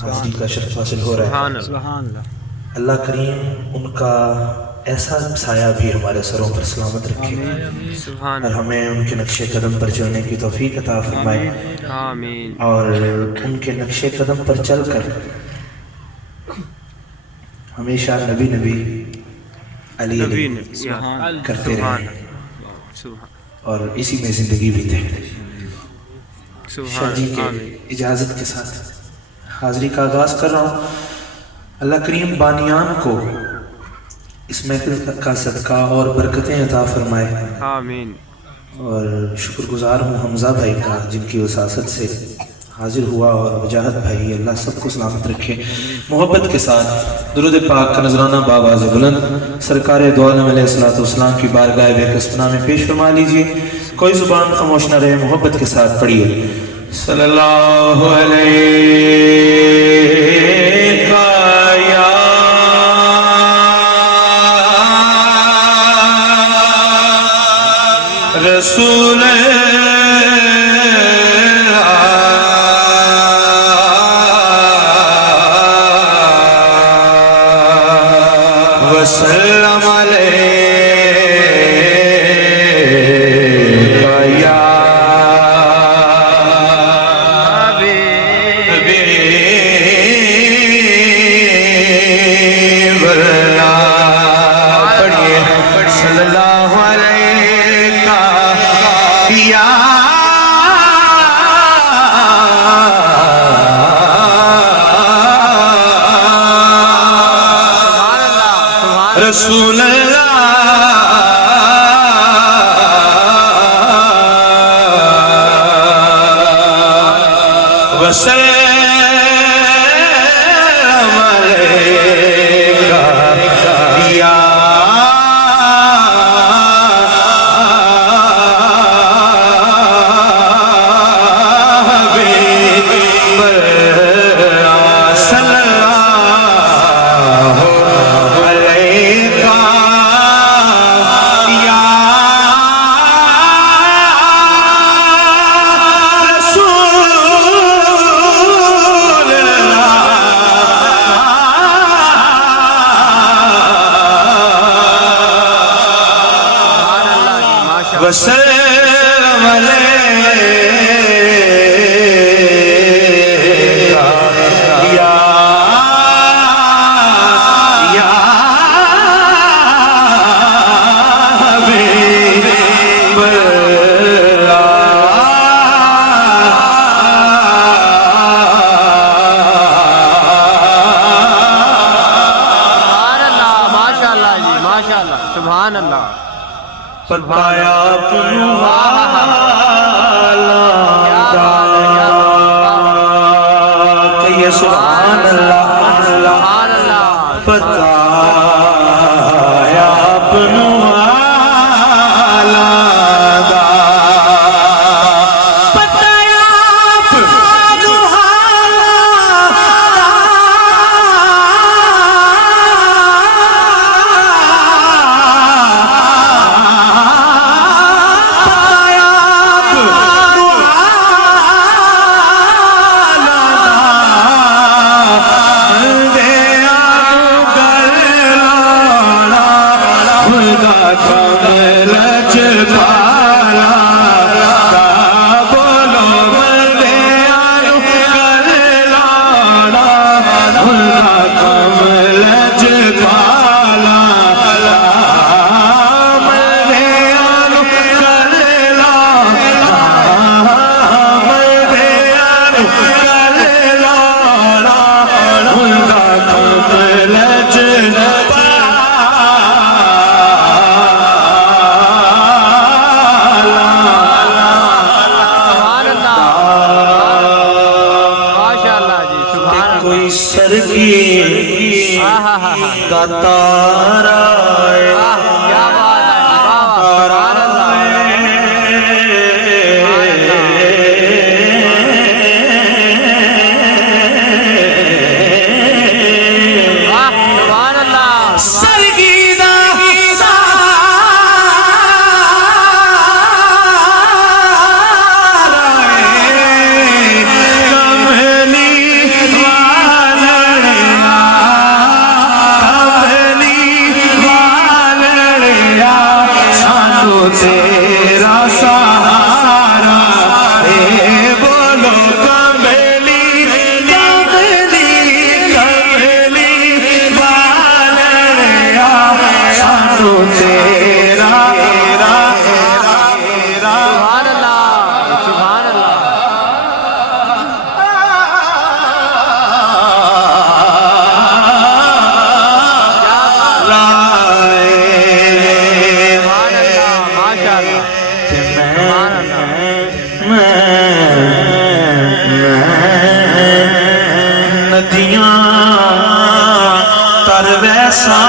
حاضری کا شرف حاصل ہو رہا ہے۔ سبحان اللہ۔ اللہ کریم ان کا ایسا سایہ بھی ہمارے سروں پر سلامت رکھے اور ہمیں ان کے نقش قدم پر چلنے کی توفیق عطا فرمائے، اور ان کے نقش قدم پر چل کر ہمیشہ نبی نبی علی علی کرتے رہیں اور اسی میں زندگی بیتے۔ شاہ جی کے اجازت کے ساتھ حاضری کا آغاز کر رہا ہوں۔ اللہ کریم بانیان کو اس محفل کا صدقہ اور برکتیں عطا فرمائے، آمین۔ اور شکر گزار ہوں حمزہ بھائی کا جن کی وساست سے حاضر ہوا، اور وجاہت بھائی، اللہ سب کو سلامت رکھے۔ محبت کے ساتھ درود پاک کا نذرانہ بآواز بلند سرکار دو عالم علیہ السلام کی بارگاہ بے کسبنا میں پیش فرما لیجئے۔ کوئی زبان خاموش نہ رہے، محبت کے ساتھ پڑھیے صلی اللہ علیہ یا رسول وسلم علیہ رسول اللہ وسلم علیکہ یا حبیب اللہ صلی اللہ وسلم علیکہ یا حبیب اللہ ماشاءاللہ جی، ماشاءاللہ، سبحان اللہ۔ پتایا اپنو کہیے سبحان اللہ، پتایا اپنو سر کی تارا दियां तर वैसा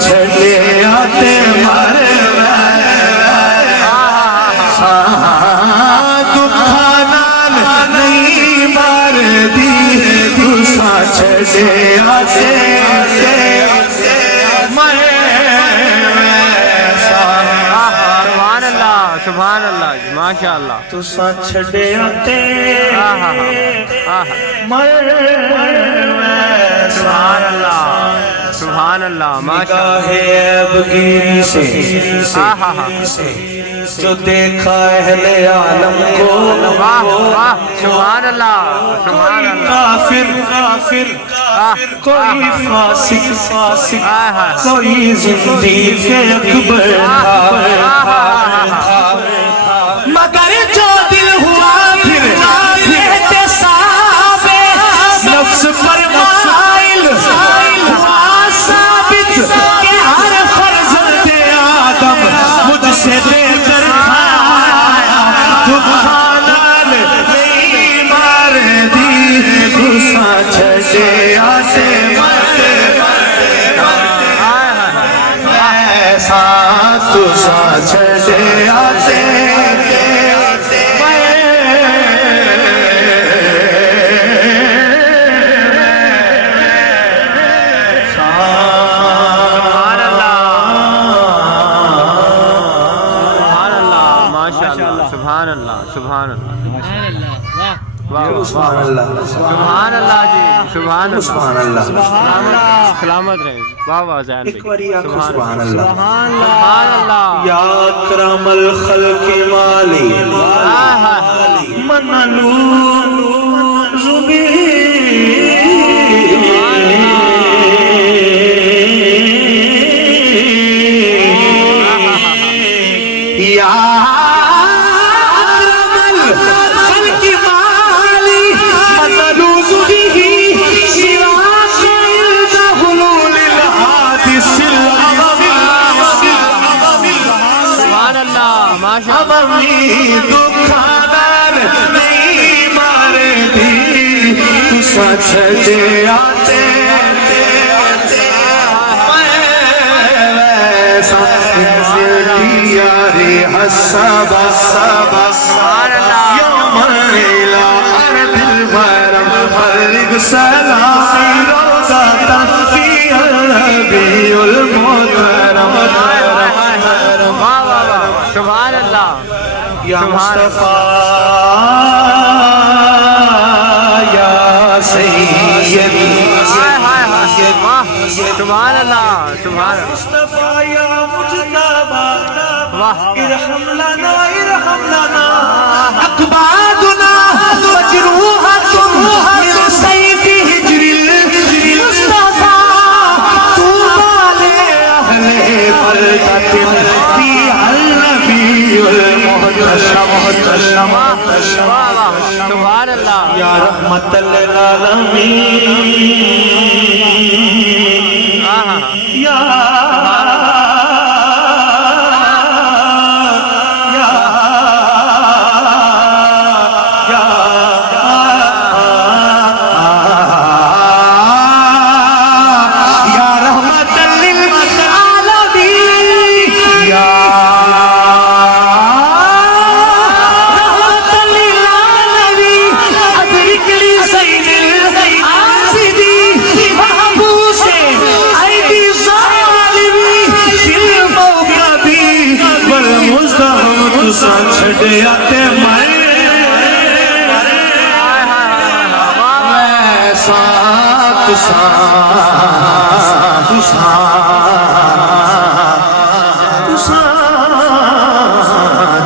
छड़े आते मर दुखा नाल नहीं मर दी तुसा छड़े आते सुभान अल्लाह माशाअल्लाह तुसा छड़े आते सुभान अल्लाह माशाअल्लाह से जो देखा अहले आलम को सुभान अल्लाह काफिर कोई फासिक कोई ज़िंदीक़ अकबर मगर जो दिल हुआ फिर एहतिसाबे नफ्स पर माइल हुआ साबित कि हर फर्ज़ंद आदम मुझसे बेहतर था दुखा नाल नहीं मार दी गुस्सा छड़े आते ऐसा तुसा छड़े आते सुभान अल्लाह सुभान अल्लाह सुभान अल्लाह सुभान अल्लाह जी सुभान सुभान अल्लाह सलामत रहे वाह वाह ज़ैन भाई सुभान अल्लाह सुभान अल्लाह या अकरमल खल्क़ माली मनलू ज़ुबी या दुखादार नहीं मार दी तुसा छड़े आते यारी हसबा यौमला अर्दिल मरम मलिक सलामी रोज़ा फी रबीउल मुहर्रम सुभान अल्लाह या मुस्तफा या सय्यदी सुभान अल्लाह सुभान मुस्तफा या मुजतबा वाह इरहम लना अकबादुना वजरूहतुम मिन सैफि हिज्रिल मुस्तफा तू वाले अहले बलदतिन फी सुभान अल्लाह या रहमतल आलमीन या छड़े आते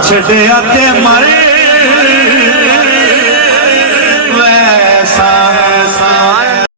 छड़े आते मर